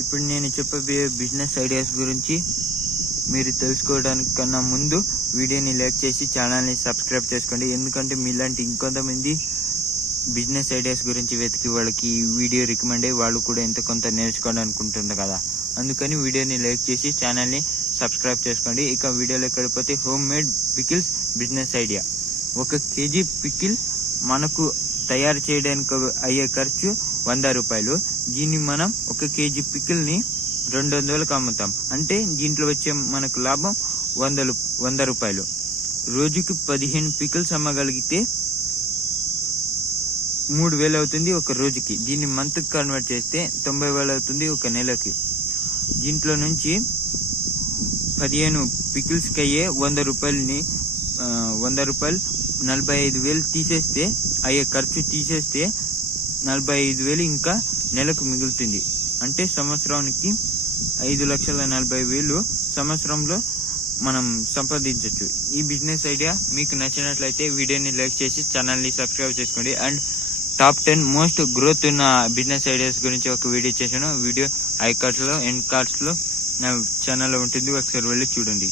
ఇప్పుడు నేను చెప్పబోయే బిజినెస్ ఐడియాస్ గురించి మీరు తెలుసుకోవడానికి కన్నా ముందు వీడియోని లైక్ చేసి ఛానల్ని సబ్స్క్రైబ్ చేసుకోండి. ఎందుకంటే మీలాంటి ఇంకొంతమంది బిజినెస్ ఐడియాస్ గురించి వెతికి వాళ్ళకి ఈ వీడియో రికమెండ్ అయ్యి వాళ్ళు కూడా ఎంత కొంత నేర్చుకోవాలనుకుంటుంది కదా. అందుకని వీడియోని లైక్ చేసి ఛానల్ని సబ్స్క్రైబ్ చేసుకోండి. ఇక వీడియోలోకి వెళ్ళిపోతే home made pickles business idea. 1 KG pickle మనకు తయారు చేయడానికి అయ్యే ఖర్చు 100 రూపాయలు. దీన్ని మనం 1 కేజీ పికిల్ని 200లకు అమ్ముతాం. అంటే దీంట్లో వచ్చే మనకు లాభం 100 రూపాయలు. రోజుకి 15 పికిల్స్ అమ్మగలిగితే 3000 అవుతుంది ఒక రోజుకి. దీన్ని మంత్ కన్వర్ట్ చేస్తే 90,000 అవుతుంది ఒక నెలకి. దీంట్లో నుంచి 15 పికిల్స్ కి అయ్యే 100 రూపాయలు 45,000 తీసేస్తే అయ్యే ఖర్చు తీసేస్తే 45,000 ఇంకా నెలకు మిగులుతుంది. అంటే సంవత్సరానికి 5,40,000 సంవత్సరంలో మనం సంపాదించవచ్చు. ఈ బిజినెస్ ఐడియా మీకు నచ్చినట్లయితే వీడియోని లైక్ చేసి ఛానల్ని సబ్స్క్రైబ్ చేసుకోండి. అండ్ టాప్ 10 మోస్ట్ గ్రోత్ ఉన్న బిజినెస్ ఐడియాస్ గురించి ఒక వీడియో చేశాను. వీడియో ఐ కార్డ్స్ లో ఎండ్ కార్డ్స్ లో నా ఛానల్లో ఉంటుంది, ఒకసారి వెళ్ళి చూడండి.